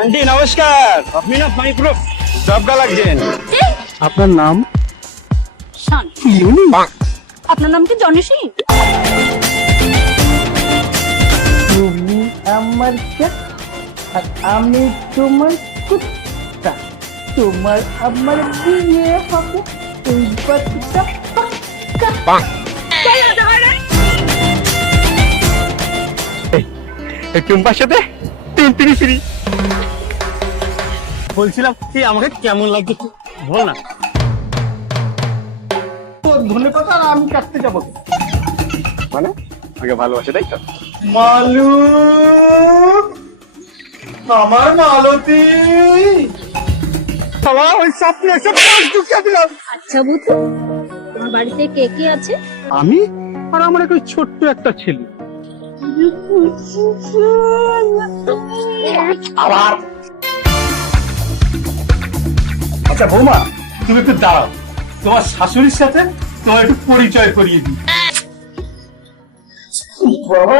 Aunty নমস্কার, আপনি না পানি পুরো জবকা লাগছেন। আপনার নাম? শান। আপনার নাম কি জনি সিং? তুমি আমার cat আর আমি তোমার কুত্তা। তোমার আমার বিয়ে হবে এই বাচ্চা পাক্কা। টুম্পার সাথে তিন ফ্রি। বলছিলাম কি আমাকে কেমন লাগছে বল না। ধন্যবাদ আর আমি কাটতে যাবো মানে আমাকে ভালোবাসে তাই তো? মালু আমার মালতী বাবা ওই স্বপ্নে এসে পাঁচ ঢুকে দিলাম। আচ্ছা বুঝু, আমার বাড়িতে কে কে আছে? আমি আর আমার একটা ছোট্ট একটা ছেলে। আবার আচ্ছা বৌমা, তুমি একটু দাঁড়াও, তোমার শাশুড়ির সাথে তোমার একটু পরিচয় করিয়ে দিই। বাবা